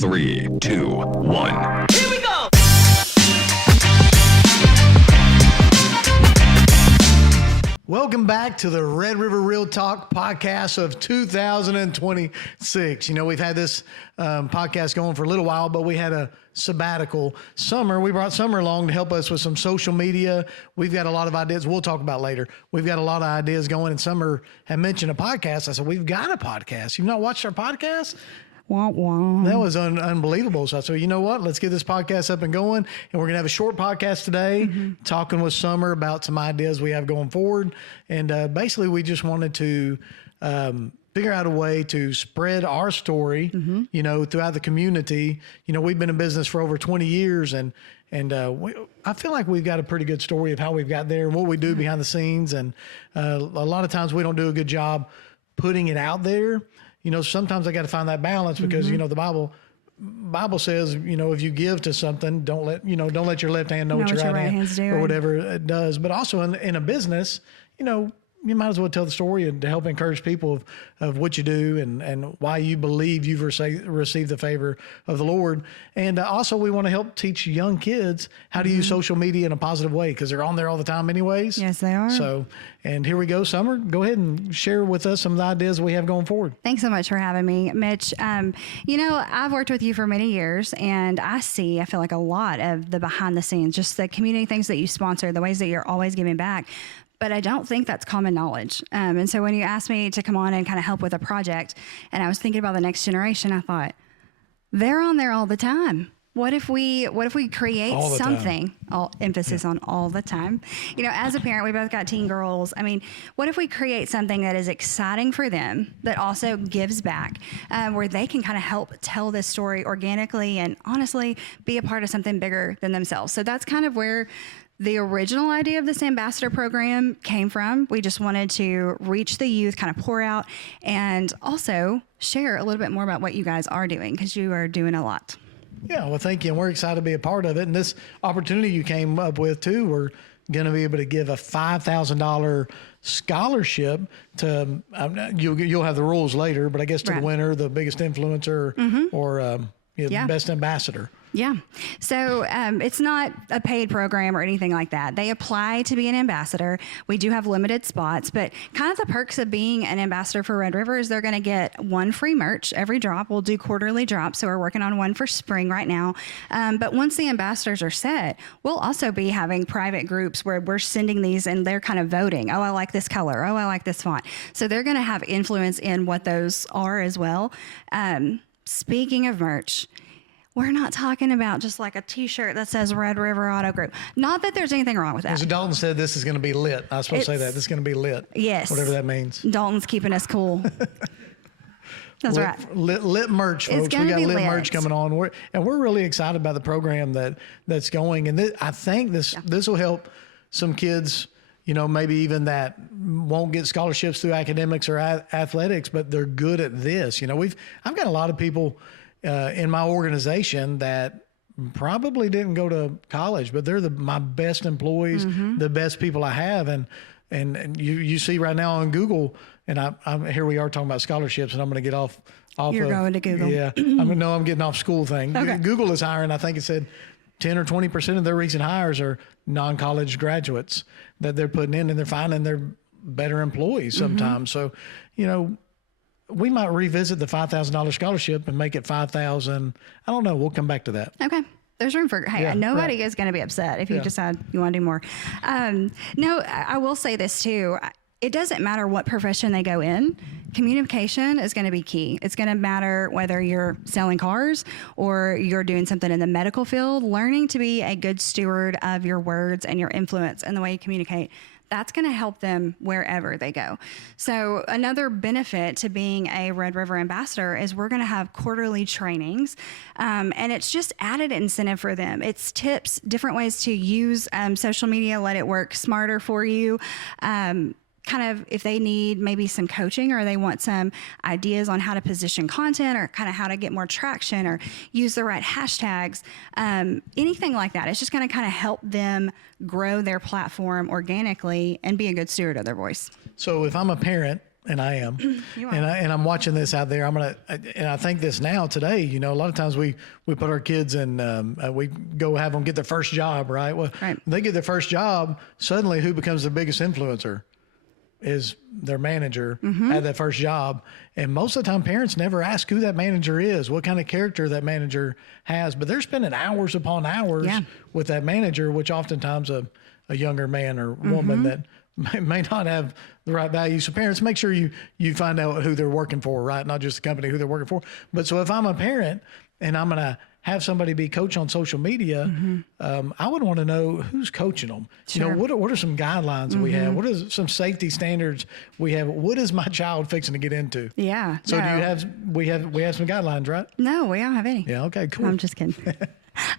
3, 2, 1. Here we go! Welcome back to the Red River Real Talk podcast of 2026. You know, we've had this podcast going for a little while, but we had a sabbatical summer. We brought Summer along to help us with some social media. We've got a lot of ideas we'll talk about later. We've got a lot of ideas going, and Summer had mentioned a podcast. I said, we've got a podcast. You've not watched our podcast? Wah, wah. That was unbelievable. So I said, you know what? Let's get this podcast up and going. And we're going to have a short podcast today talking with Summer about some ideas we have going forward. And basically, we just wanted to figure out a way to spread our story, you know, throughout the community. You know, we've been in business for over 20 years, and I feel like we've got a pretty good story of how we've got there and what we do behind the scenes. And a lot of times we don't do a good job putting it out there. You know, sometimes I got to find that balance because, you know, the Bible says, you know, if you give to something, don't let your left hand know what your right hand doing, or whatever it does. But also in a business, you know, you might as well tell the story and to help encourage people of what you do and why you believe you've received the favor of the Lord. And also we want to help teach young kids how to use social media in a positive way because they're on there all the time anyways. Yes, they are. So, and here we go, Summer. Go ahead and share with us some of the ideas we have going forward. Thanks so much for having me, Mitch. You know, I've worked with you for many years, and I feel like a lot of the behind the scenes, just the community things that you sponsor, the ways that you're always giving back. But I don't think that's common knowledge. And so when you asked me to come on and kind of help with a project, and I was thinking about the next generation, I thought, they're on there all the time. What if we create All the something, all emphasis on all the time? You know, as a parent, we both got teen girls. I mean, what if we create something that is exciting for them, that also gives back, where they can kind of help tell this story organically and honestly be a part of something bigger than themselves. So that's kind of where the original idea of this ambassador program came from. We just wanted to reach the youth, kind of pour out, and also share a little bit more about what you guys are doing, because you are doing a lot. Yeah, well, thank you. And we're excited to be a part of it. And this opportunity you came up with, too, we're going to be able to give a $5,000 scholarship to, you'll have the rules later, but I guess to the winner, the biggest influencer, or best ambassador. Yeah. So it's not a paid program or anything like that. They apply to be an ambassador. We do have limited spots, but kind of the perks of being an ambassador for Red River is they're going to get one free merch every drop. We'll do quarterly drops. So we're working on one for spring right now. But once the ambassadors are set, we'll also be having private groups where we're sending these and they're kind of voting. Oh, I like this color. Oh, I like this font. So they're going to have influence in what those are as well. Speaking of merch, we're not talking about just like a T-shirt that says Red River Auto Group. Not that there's anything wrong with that. As Dalton said, this is going to be lit. I was supposed to say that. This is going to be lit. Yes. Whatever that means. Dalton's keeping us cool. That's right. Lit merch, folks. We got lit merch coming on. We're really excited about the program that's going. And I think this will help some kids, you know, maybe even that won't get scholarships through academics or athletics, but they're good at this. You know, I've got a lot of people in my organization that probably didn't go to college, but they're my best employees, the best people I have. And you see right now on Google, and I'm here we are talking about scholarships, and I'm going to get off. You're going to Google. Yeah. I'm getting off school thing. Okay. Google is hiring. I think it said 10 or 20% of their recent hires are non-college graduates that they're putting in, and they're finding they're better employees sometimes. So, you know, we might revisit the $5,000 scholarship and make it $5,000. I don't know. We'll come back to that. Okay. There's room for, nobody is going to be upset if you decide you want to do more. No, I will say this too. It doesn't matter what profession they go in. Communication is going to be key. It's going to matter whether you're selling cars or you're doing something in the medical field. Learning to be a good steward of your words and your influence and the way you communicate, that's going to help them wherever they go. So another benefit to being a Red River ambassador is we're going to have quarterly trainings, and it's just added incentive for them. It's tips, different ways to use social media, let it work smarter for you. Kind of if they need maybe some coaching or they want some ideas on how to position content or kind of how to get more traction or use the right hashtags, anything like that. It's just going to kind of help them grow their platform organically and be a good steward of their voice. So if I'm a parent and I am, You are. and I'm watching this out there. And I think this now today. You know, a lot of times we put our kids in, we go have them get their first job, right? Well, Right. when they get their first job, suddenly who becomes the biggest influencer is their manager at that first job. And most of the time, parents never ask who that manager is, what kind of character that manager has, but they're spending hours upon hours Yeah. with that manager, which oftentimes a younger man or woman that may not have the right values. So parents, make sure you find out who they're working for, right? Not just the company, who they're working for. But so if I'm a parent and I'm going to have somebody be coach on social media, I would want to know who's coaching them. You Sure. know, what are some guidelines we have? What are some safety standards we have? What is my child fixing to get into? Yeah. So no. do you have, we have some guidelines, right? No, we don't have any. Yeah. Okay, cool. I'm just kidding.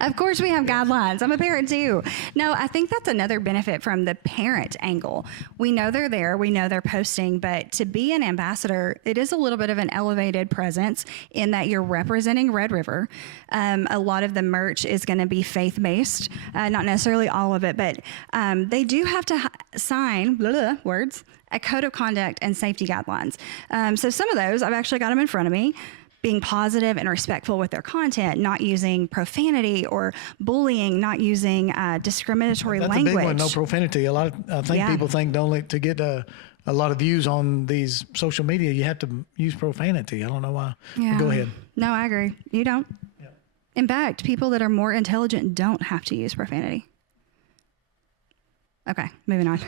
Of course, we have guidelines. I'm a parent too. No, I think that's another benefit from the parent angle. We know they're there, we know they're posting, but to be an ambassador, it is a little bit of an elevated presence in that you're representing Red River. A lot of the merch is going to be faith based, not necessarily all of it, but they do have to sign words, a code of conduct and safety guidelines. So some of those, I've actually got them in front of me. Being positive and respectful with their content, not using profanity or bullying, not using discriminatory That's language. a big one. No profanity. I think Yeah. people think to get a lot of views on these social media, you have to use profanity. I don't know why. Yeah. Go ahead. No, I agree. You don't. In fact, people that are more intelligent don't have to use profanity. Okay, moving on.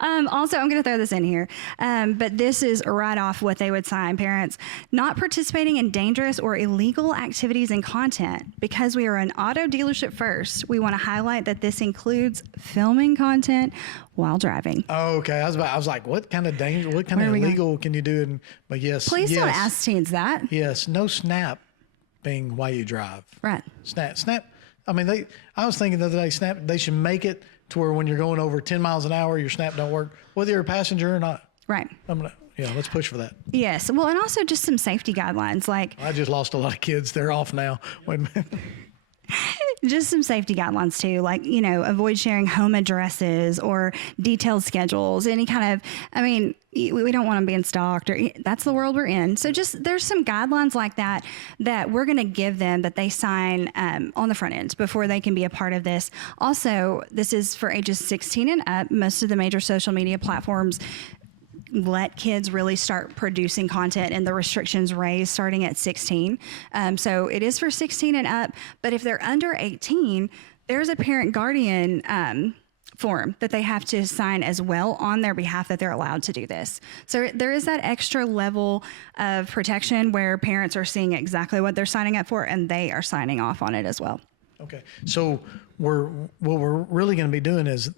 Also, I'm going to throw this in here, but this is right off what they would sign, parents. Not participating in dangerous or illegal activities and content. Because we are an auto dealership first, we want to highlight that this includes filming content while driving. Oh, okay. I was like, what kind of danger? What kind Where of are we illegal can you do? But yes, Please yes, don't ask teens that. Yes, no snapping while you drive. Right. Snap. I mean, I was thinking the other day, snap. They should make it to where when you're going over 10 miles an hour, your snap don't work, whether you're a passenger or not. Right. Let's push for that. Yes. Well, and also just some safety guidelines, like I just lost a lot of kids. They're off now. Wait a minute. just some safety guidelines too, like, avoid sharing home addresses or detailed schedules, any kind of, we don't want them being stalked, or that's the world we're in. So just, there's some guidelines like that we're going to give them that they sign on the front end before they can be a part of this. Also, this is for ages 16 and up. Most of the major social media platforms let kids really start producing content, and the restrictions raised starting at 16. So it is for 16 and up, but if they're under 18, there's a parent guardian form that they have to sign as well on their behalf that they're allowed to do this. So there is that extra level of protection where parents are seeing exactly what they're signing up for, and they are signing off on it as well. Okay. So what we're really going to be doing is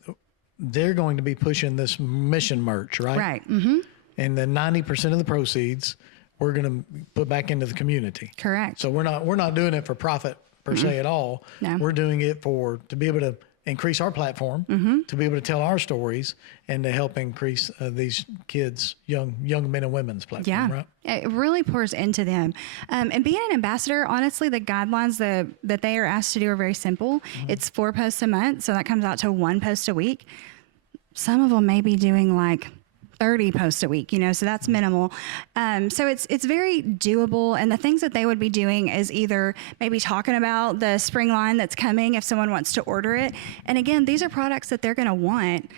they're going to be pushing this mission merch, right? Right. Mm-hmm. And then 90% of the proceeds we're going to put back into the community. Correct. So we're not doing it for profit per se at all. No. We're doing it to be able to increase our platform, to be able to tell our stories, and to help increase these kids, young men and women's platform. Yeah, Right? It really pours into them. And being an ambassador, honestly, the guidelines that they are asked to do are very simple. It's 4 posts a month, so that comes out to 1 post a week. Some of them may be doing like 30 posts a week, so that's minimal. So it's very doable. And the things that they would be doing is either maybe talking about the spring line that's coming if someone wants to order it. And again, these are products that they're going to want.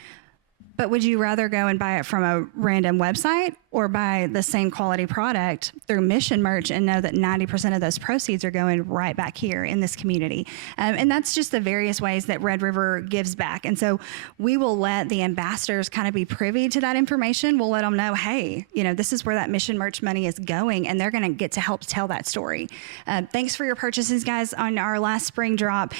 But would you rather go and buy it from a random website or buy the same quality product through Mission Merch and know that 90% of those proceeds are going right back here in this community? And that's just the various ways that Red River gives back. And so we will let the ambassadors kind of be privy to that information. We'll let them know, hey, this is where that Mission Merch money is going, and they're going to get to help tell that story. Thanks for your purchases, guys. On our last spring drop,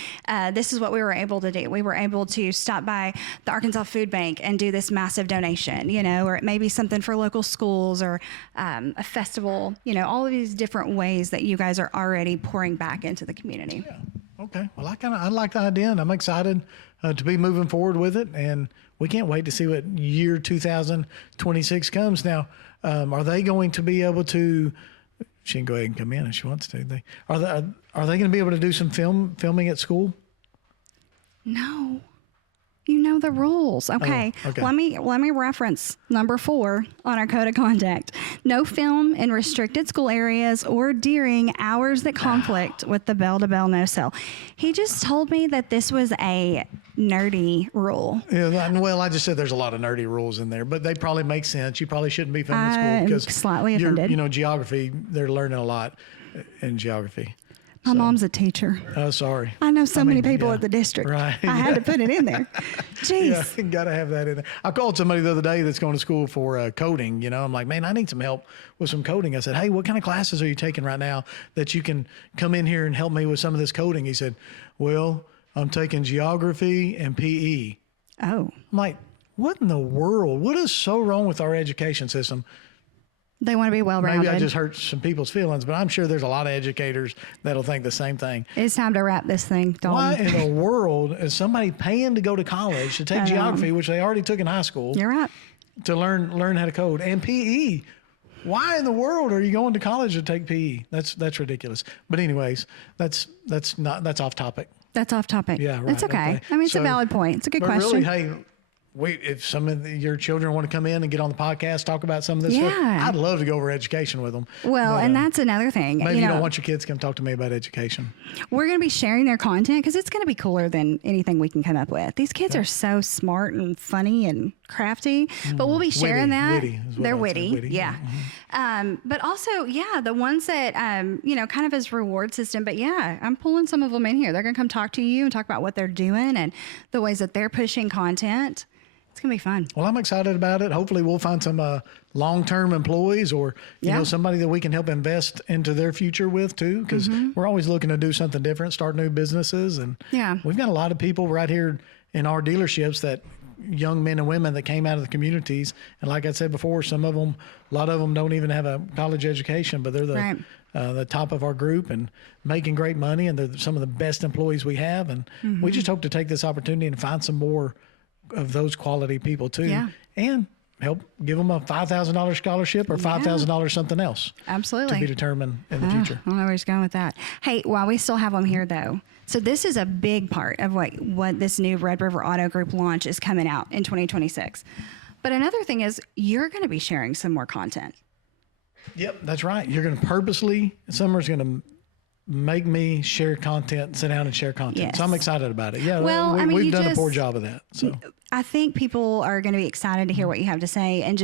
this is what we were able to do. We were able to stop by the Arkansas Food Bank and do this massive donation, or it may be something for local schools or a festival, all of these different ways that you guys are already pouring back into the community. Yeah. Okay. Well, I like the idea, and I'm excited to be moving forward with it, and we can't wait to see what year 2026 comes. Now, are they going to be able to? She can go ahead and come in if she wants to. Are they going to be able to do some filming at school? No. you know the rules. Okay. okay. Let me reference number 4 on our code of conduct. No film in restricted school areas or during hours that conflict with the bell-to-bell no sell. He just told me that this was a nerdy rule. Yeah, well, I just said there's a lot of nerdy rules in there, but they probably make sense. You probably shouldn't be filming school I'm because slightly offended. Geography, they're learning a lot in geography. My mom's a teacher. Oh, sorry. I know so many people at the district. Right. I had to put it in there. Jeez. Yeah, got to have that in there. I called somebody the other day that's going to school for coding. I'm like, man, I need some help with some coding. I said, hey, what kind of classes are you taking right now that you can come in here and help me with some of this coding? He said, well, I'm taking geography and PE. Oh. I'm like, what in the world? What is so wrong with our education system? They want to be well-rounded. Maybe I just hurt some people's feelings, but I'm sure there's a lot of educators that'll think the same thing. It's time to wrap this thing, Dalton. Why in the world is somebody paying to go to college to take geography, which they already took in high school, You're right. to learn how to code, and PE? Why in the world are you going to college to take PE? That's ridiculous. But anyways, that's off topic. That's off topic. Yeah, right. It's okay. I mean, it's a valid point. It's a good question. Really, hey, if some of your children want to come in and get on the podcast, talk about some of this stuff, I'd love to go over education with them. Well, and that's another thing. Maybe you don't want your kids to come talk to me about education. We're going to be sharing their content because it's going to be cooler than anything we can come up with. These kids are so smart and funny and crafty, but we'll be sharing that. They're witty. Yeah. But also, the ones that, kind of as reward system, but I'm pulling some of them in here. They're going to come talk to you and talk about what they're doing and the ways that they're pushing content. It's going to be fun. Well, I'm excited about it. Hopefully we'll find some long-term employees or, somebody that we can help invest into their future with too, because we're always looking to do something different, start new businesses. And we've got a lot of people right here in our dealerships that young men and women that came out of the communities. And like I said before, a lot of them don't even have a college education, but they're the top of our group and making great money. And they're some of the best employees we have. And we just hope to take this opportunity and find some more of those quality people too, and help give them a $5,000 scholarship or $5,000 something else. Absolutely. To be determined in the future. I don't know where he's going with that. Hey, while we still have them here though, so this is a big part of what this new Red River Auto Group launch is coming out in 2026. But another thing is you're going to be sharing some more content. Yep, that's right. You're going to purposely, Summer's going to make me share content, sit down and share content. Yes. So I'm excited about it. Yeah, well, we've done a poor job of that. So I think people are going to be excited to hear what you have to say. And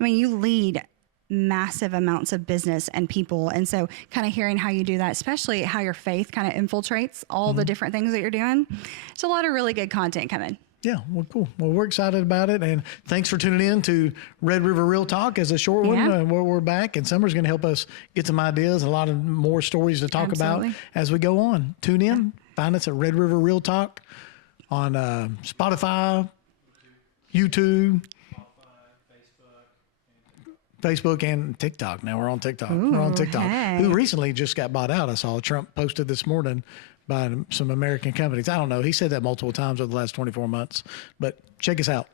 you lead massive amounts of business and people. And so kind of hearing how you do that, especially how your faith kind of infiltrates all the different things that you're doing. It's a lot of really good content coming. Yeah, well, cool. Well, we're excited about it, and thanks for tuning in to Red River Real Talk as a short one. We're back, and Summer's going to help us get some ideas, a lot of more stories to talk about as we go on. Tune in, find us at Red River Real Talk on Spotify, YouTube, Facebook, and TikTok. Now we're on TikTok. Ooh, we're on TikTok. Hey. Who recently just got bought out. I saw Trump posted this morning by some American companies. I don't know. He said that multiple times over the last 24 months, but check us out.